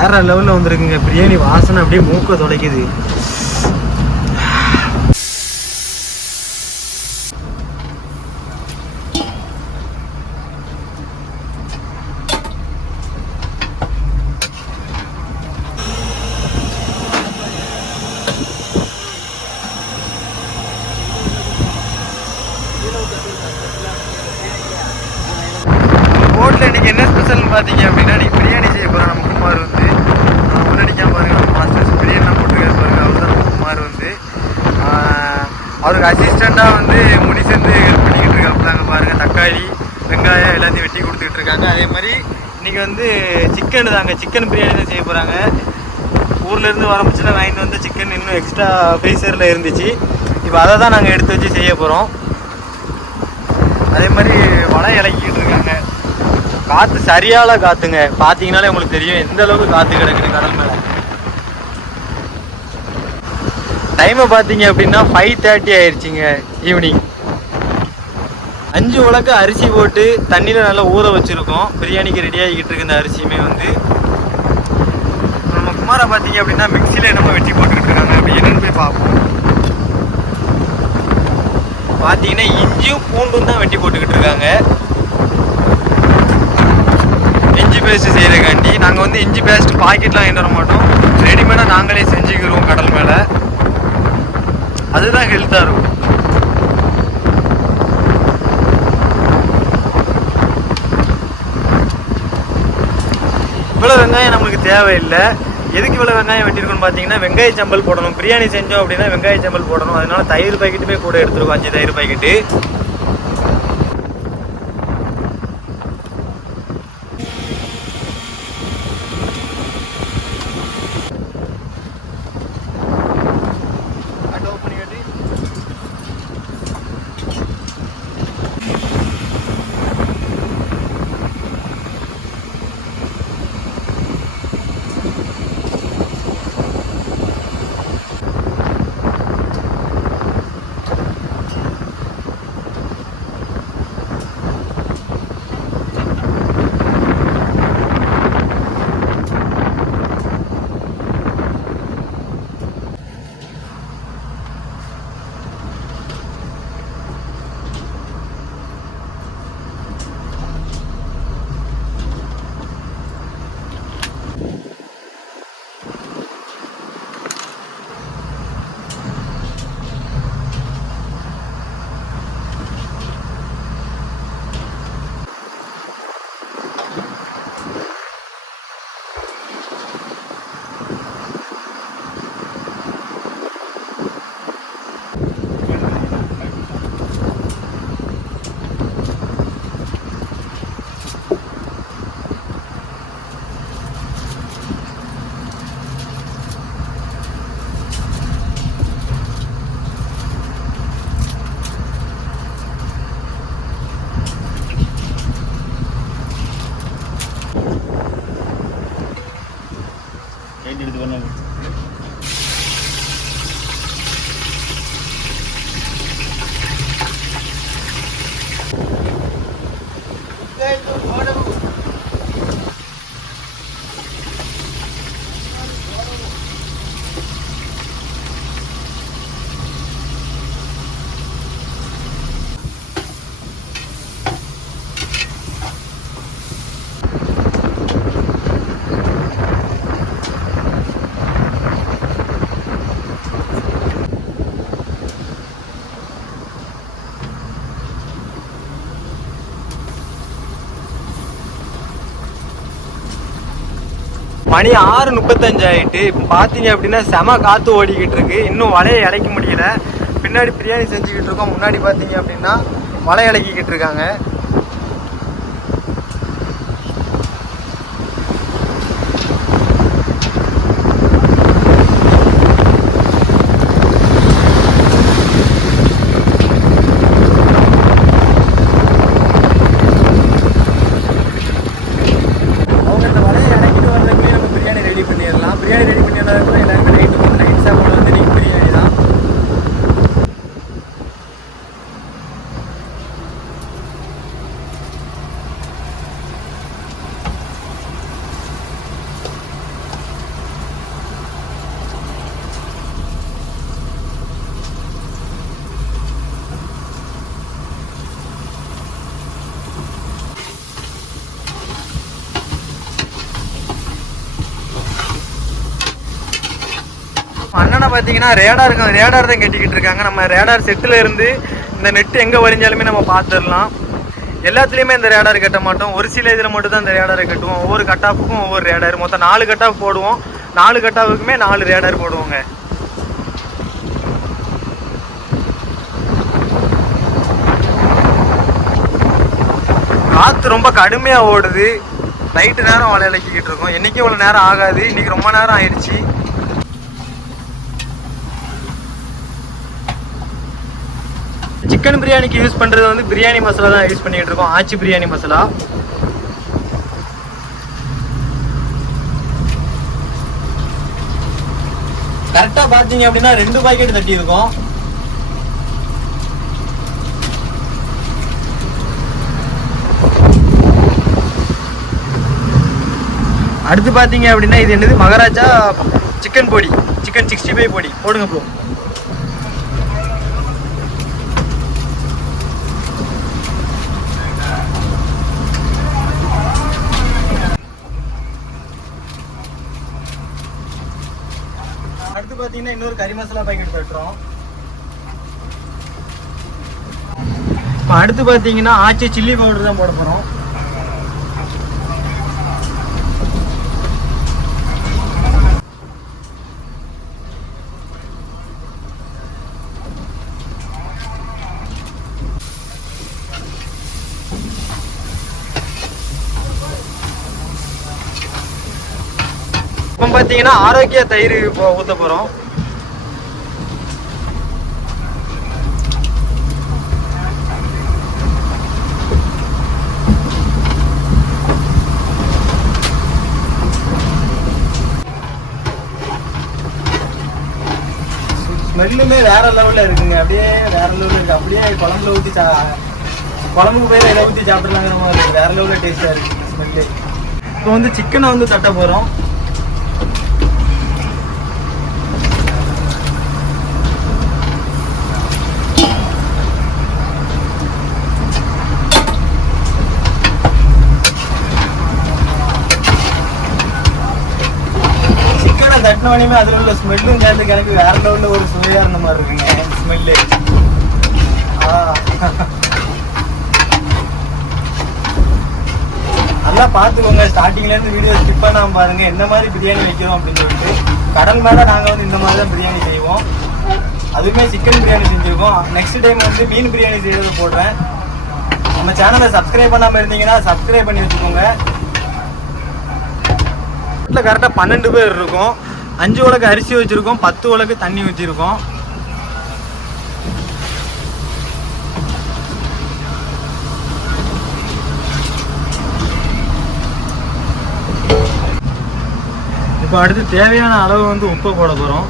வேற லெவலில் வந்திருக்குங்க. பிரியாணி வாசனை அப்படியே மூக்க தொலைக்குது. ஹோட்டலில் இன்னைக்கு என்ன ஸ்பெஷல்னு பார்த்தீங்க அப்படின்னா இன்னைக்கு பிரியாணி செய்ய போகிறோம் நம்ம குமார் வந்து. படிக்காமல் பாருங்கள் நம்ம மாஸ்டர்ஸ் பிரியெல்லாம் போட்டுருக்காரு பாருங்கள் அவர் தான் குமார் வந்து. அவருக்கு அசிஸ்டண்ட்டாக வந்து முனிசந்து ஹெல்ப் பண்ணிக்கிட்டு இருக்காங்க பாருங்கள் தக்காளி வெங்காயம் எல்லாத்தையும் வெட்டி கொடுத்துக்கிட்டு இருக்காங்க. அதே மாதிரி இன்றைக்கி வந்து சிக்கன் தாங்க சிக்கன் பிரியாணி தான் செய்ய போகிறாங்க ஊர்லேருந்து இருந்து வரமிச்சுல வாங்கிட்டு வந்து சிக்கன் இன்னும் எக்ஸ்ட்ரா ஃப்ரீசரில் இருந்துச்சு. இப்போ அதை தான் நாங்கள் எடுத்து வச்சு செய்ய போகிறோம் அதே மாதிரி வலை இறக்கிக்கிட்டு இருக்காங்க. காற்று சரியான காத்துங்க. பார்த்தீங்கனாலே உங்களுக்கு தெரியும். எந்த அளவுக்கு காற்று கிடக்குது கடல் மேலே. டைமை பார்த்தீங்க அப்படின்னா ஃபைவ் தேர்ட்டி ஆயிடுச்சுங்க ஈவினிங் அஞ்சு உலக்க அரிசி போட்டு தண்ணியில் நல்லா ஊற வச்சுருக்கோம். பிரியாணிக்கு ரெடி ஆகிக்கிட்டு இருக்கு இந்த அரிசியுமே வந்து நம்ம குமாரை பார்த்தீங்க அப்படின்னா மிக்சியில் நம்ம வெட்டி போட்டுக்கிட்டு இருக்காங்க அப்படி என்னன்னு போய் பார்ப்போம். பார்த்தீங்கன்னா இஞ்சியும் பூண்டும் தான் வெட்டி போட்டுக்கிட்டு இருக்காங்க இஞ்சி பேஸ்ட் செய்கிறக்காண்டி நாங்கள் வந்து இஞ்சி பேஸ்ட் பாக்கெட்லாம் வாங்கிட்டு வர மாட்டோம். ரெடிமேடாக நாங்களே செஞ்சுக்கிறோம் கடல் மேலே. அதுதான் ஹெல்த்தாக இருக்கும். இவ்வளோ வெங்காயம் நம்மளுக்கு தேவையில்லை. எதுக்கு இவ்வளோ வெங்காயம் வெட்டியிருக்கோம்னு பார்த்தீங்கன்னா வெங்காய சம்பல் போடணும். பிரியாணி செஞ்சோம் அப்படின்னா வெங்காய சம்பல் போடணும். அதனால தயிர் பாக்கெட்டுமே கூட எடுத்துருக்கோம். அஞ்சு தயிர் பாக்கெட்டு గిడిది కొన్నాం மணி ஆறு முப்பத்தஞ்சு ஆகிட்டு இப்போ பார்த்தீங்க அப்படின்னா செம காற்று ஓடிக்கிட்டு இருக்கு. இன்னும் வலையை இழைக்க முடியல. பின்னாடி பிரியாணி செஞ்சுக்கிட்டு இருக்கோம். முன்னாடி பார்த்தீங்க அப்படின்னா வலை இழக்கிக்கிட்டு இருக்காங்க அவங்க இந்த வலையை இறக்கிட்டு வரதுக்குள்ளே நம்ம பிரியாணி ரெடி பண்ணிடலாம் பிரியாணி ரெடி பண்ணிடுறதுக்குள்ள எல்லாருமே நைட்டு நைட் சாப்பாடு வந்து நீங்கள் பிரியாணி தான் என்னென்ன பார்த்தீங்கன்னா ரேடார் இருக்கும் ரேடார் தான் கட்டிக்கிட்டு இருக்காங்க. நம்ம ரேடார் செட்டில் இருந்து இந்த நெட் எங்கே வரைஞ்சாலுமே நம்ம பார்த்துடலாம் எல்லாத்துலேயுமே இந்த ரேடார் கட்ட மாட்டோம். ஒரு சில இதில் மட்டும் தான் இந்த ரேடாரை கட்டுவோம். ஒவ்வொரு கட்டாப்புக்கும் ஒவ்வொரு ரேடார் மொத்தம் நாலு கட்டாப் போடுவோம். நாலு கட்டாவுக்குமே நாலு ரேடார் போடுவோங்க. காற்று ரொம்ப கடுமையாக ஓடுது. நைட்டு நேரம் வலையிலக்கிக்கிட்டு இருக்கோம். என்றைக்கும் இவ்வளோ நேரம் ஆகாது. இன்றைக்கி ரொம்ப நேரம் ஆயிடுச்சு. சிக்கன் பிரியாணிக்கு யூஸ் பண்ணுறது வந்து பிரியாணி மசாலா தான் யூஸ் பண்ணிக்கிட்டு இருக்கோம். ஆச்சி பிரியாணி மசாலா கரெக்டாக பார்த்தீங்க அப்படின்னா ரெண்டு பாக்கெட் தட்டி இருக்கும் அடுத்து பார்த்தீங்க அப்படின்னா இது என்னது? மகாராஜா சிக்கன் பொடி. சிக்கன் சிக்ஸ்டி ஃபைவ் பொடி. போடுங்க ப்ரோ அடுத்து இன்னொரு கறி மசாலா பாக்கெட் தட்டுறோம் இப்போ அடுத்து பார்த்தீங்கன்னா ஆச்சி சில்லி பவுடர் தான் போட போகிறோம் இப்போ பார்த்தீங்கன்னா ஆரோக்கிய தயிர் ஊற்ற போகிறோம் ஸ்மெல்லுமே வேற லெவலில் இருக்குங்க. அப்படியே வேற லெவலில் இருக்கு. அப்படியே குழம்புல ஊற்றி சா குழம்புக்கு போய் இதை ஊற்றி சாப்பிடலாங்கிற மாதிரி இருக்கு வேற லெவலில் டேஸ்ட்டாக இருக்கு ஸ்மெல்லு இப்போ வந்து சிக்கனை வந்து தட்ட போகிறோம் சிக்கனை தட்டினவனையுமே அதில் உள்ள ஸ்மெல்லும் சேர்ந்து கிளம்பி வேற லெவலில் ஒரு சுவையாக இருந்த மாதிரி இருக்குங்க. ஸ்மெல்லு நல்லா பார்த்துக்கோங்க. ஸ்டார்டிங்லேருந்து வீடியோ ஸ்கிப் பண்ணாமல் பாருங்க. என்ன மாதிரி பிரியாணி வைக்கிறோம் அப்படின்னு சொல்லிட்டு கடல் மேலே நாங்கள் வந்து இந்த மாதிரி தான் பிரியாணி செய்வோம். அதுவுமே சிக்கன் பிரியாணி செஞ்சுருக்கோம். நெக்ஸ்ட் டைம் வந்து மீன் பிரியாணி செய்யறது போடுறேன். நம்ம சேனலை சப்ஸ்கிரைப் பண்ணாமல் இருந்தீங்கன்னா சப்ஸ்கிரைப் பண்ணி வச்சுக்கோங்க. வீட்டில் கரெக்டாக பன்னெண்டு பேர் இருக்கும். அஞ்சு உலக்கு அரிசி வச்சுருக்கோம் பத்து உலக்கு தண்ணி வச்சுருக்கோம். இப்போ அடுத்து தேவையான அளவு வந்து உப்பை போட போகிறோம்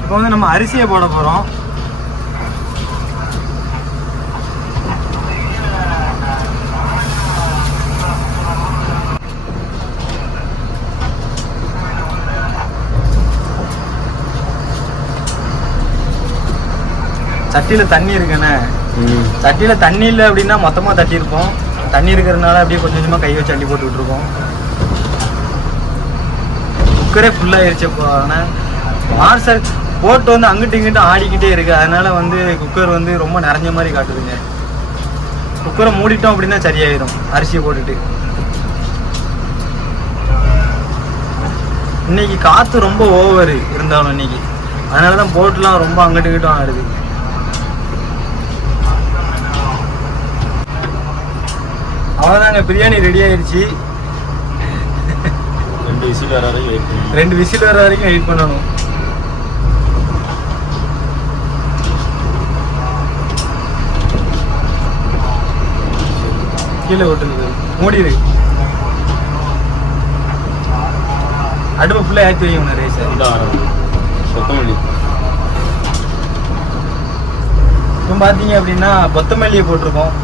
இப்போ வந்து நம்ம அரிசியை போட போகிறோம் சட்டியில் தண்ணி இருக்குண்ணே சட்டியில் தண்ணி இல்லை அப்படின்னா மொத்தமாக தட்டியிருப்போம். தண்ணி இருக்கிறதுனால அப்படியே கொஞ்சம் கொஞ்சமாக கை வச்சு அள்ளி போட்டுக்கிட்டு இருக்கோம் குக்கரே ஃபுல்லாகிருச்சு இப்போ. ஆனால் மார்சல் போட்டு வந்து அங்கிட்டு இங்கிட்டு ஆடிக்கிட்டே இருக்கு. அதனால வந்து குக்கர் வந்து ரொம்ப நிறைஞ்ச மாதிரி காட்டுதுங்க. குக்கரை மூடிட்டோம் அப்படின்னா சரியாயிடும் அரிசியை போட்டுட்டு. இன்னைக்கு காற்று ரொம்ப ஓவர் இருந்தாலும் இன்னைக்கு. அதனால தான் போட்டுலாம் ரொம்ப அங்கிட்டு இங்கிட்டும் ஆடுது. அவ்வளோதாங்க பிரியாணி ரெடி ஆயிருச்சு. ரெண்டு விசில் வர வரைக்கும் வெயிட் ரெண்டு விசில் வர வரைக்கும் வெயிட் பண்ணணும். கீழே ஓட்டுது மூடிடு. அடுப்பு ஃபுல்லாக ஏற்றி வைக்கணும் ரேஸ் ஆரம்பி கொத்தமல்லி. இப்போ பார்த்தீங்க அப்படின்னா கொத்தமல்லியை போட்டிருக்கோம்.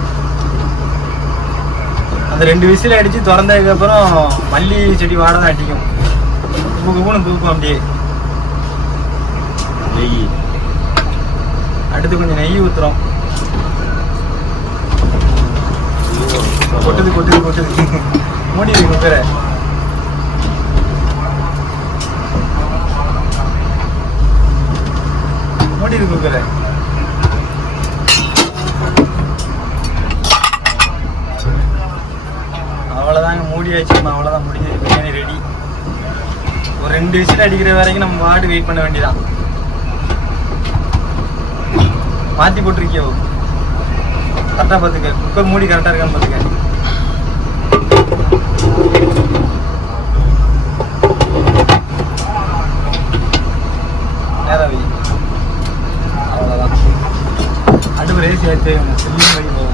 அந்த ரெண்டு விசில் அடித்து திறந்ததுக்கப்புறம் மல்லி செடி வாட தான் அடிக்கும். தூக்கு தூக்கும் அப்படியே. நெய். அடுத்து கொஞ்சம் நெய் ஊற்றுறோம் கொட்டுது கொட்டுது கொட்டுது. மூடி வை குக்கரை மூடி வை குக்கரை அவ்வளோதாங்க மூடி வச்சுக்கணும் அவ்வளோதான் முடிஞ்சது. பிரியாணி ரெடி ஒரு ரெண்டு விசில் அடிக்கிற வரைக்கும் நம்ம வாடு வெயிட் பண்ண வேண்டியதான் மாற்றி போட்டிருக்கியோ? கரெக்டாக பார்த்துக்க குக்கர் மூடி கரெக்டாக இருக்கான்னு பார்த்துக்க நேரம் அவ்வளோதான் அடுப்பு ரேசி ஆயிடுச்சு செல்லும் வழி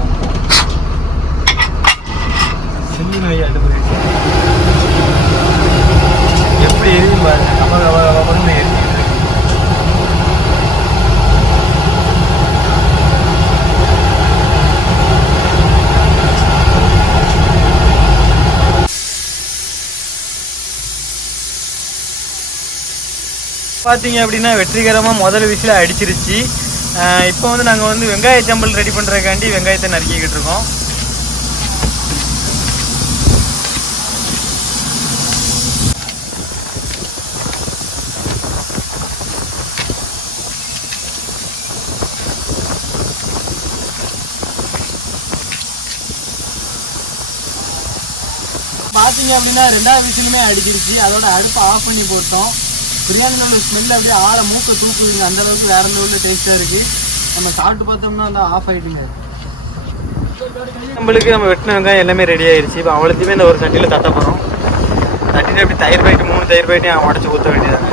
எப்படி எரியும் பாருங்க கப கப பார்த்தீங்க அப்படின்னா வெற்றிகரமாக முதல் விசில் அடிச்சிருச்சு. இப்போ வந்து நாங்கள் வந்து வெங்காய சம்பல் ரெடி பண்ணுறதுக்காண்டி வெங்காயத்தை நறுக்கிக்கிட்டு இருக்கோம். பார்த்தீங்க அப்படின்னா ரெண்டாவது விசிலுமே அடிச்சிருச்சு. அதோட அடுப்பை ஆஃப் பண்ணி போட்டோம். பிரியாணியில் உள்ள ஸ்மெல் அப்படியே ஆற மூக்க தூக்குதுங்க. அந்த அளவுக்கு வேற லெவலில் டேஸ்ட்டாக இருக்கு. நம்ம சாப்பிட்டு பார்த்தோம்னா அந்த ஆஃப் ஆயிடுங்க. நம்மளுக்கு நம்ம வெட்டின வெங்காயம் எல்லாமே ரெடி ஆயிடுச்சு இப்போ அவ்வளோத்தையுமே இந்த ஒரு சட்டியில் தட்ட போகிறோம் தட்டிட்டு அப்படி தயிர் பாக்கெட் மூணு தயிர் அவன் உடச்சி ஊற்ற வேண்டியதாங்க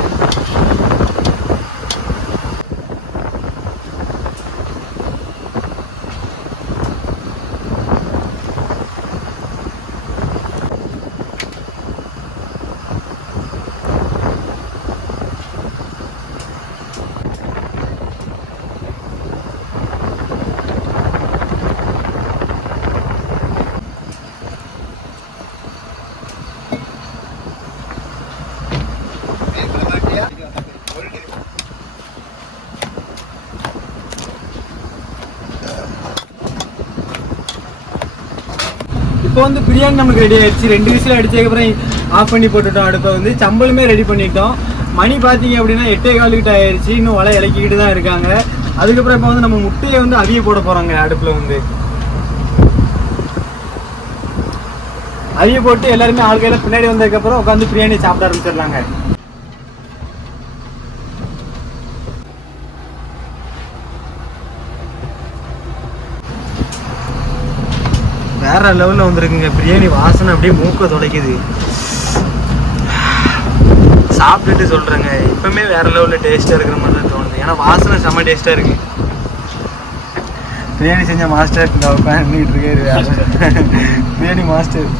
இப்போ வந்து பிரியாணி நமக்கு ரெடி ஆயிடுச்சு. ரெண்டு விசில் அடிச்சதுக்கப்புறம் ஆஃப் பண்ணி போட்டுட்டோம். அடுப்பை வந்து சம்பளுமே ரெடி பண்ணிட்டோம். மணி பார்த்தீங்க அப்படின்னா எட்டே காலுக்கிட்ட ஆயிடுச்சு இன்னும் வலை இறக்கிக்கிட்டு தான் இருக்காங்க. அதுக்கப்புறம் இப்போ வந்து நம்ம முட்டையை வந்து அவிய போட போகிறாங்க அடுப்பில் வந்து அவிய போட்டு எல்லாருமே ஆளுக்கையில் பின்னாடி வந்ததுக்கப்புறம் உட்காந்து பிரியாணி சாப்பிட ஆரம்பிச்சிடலாங்க. வேற லெவலில் வந்துருக்குங்க. பிரியாணி வாசனை அப்படியே மூக்க தொலைக்குது. சாப்பிட்டுட்டு சொல்கிறேங்க இப்பவுமே வேற லெவலில் டேஸ்ட்டாக இருக்கிற மாதிரி தான் தோணுது. ஏன்னா வாசனை செம்ம டேஸ்ட்டாக இருக்கு. பிரியாணி செஞ்ச மாஸ்டர் உட்காந்துட்டு இருக்காரு பிரியாணி மாஸ்டர்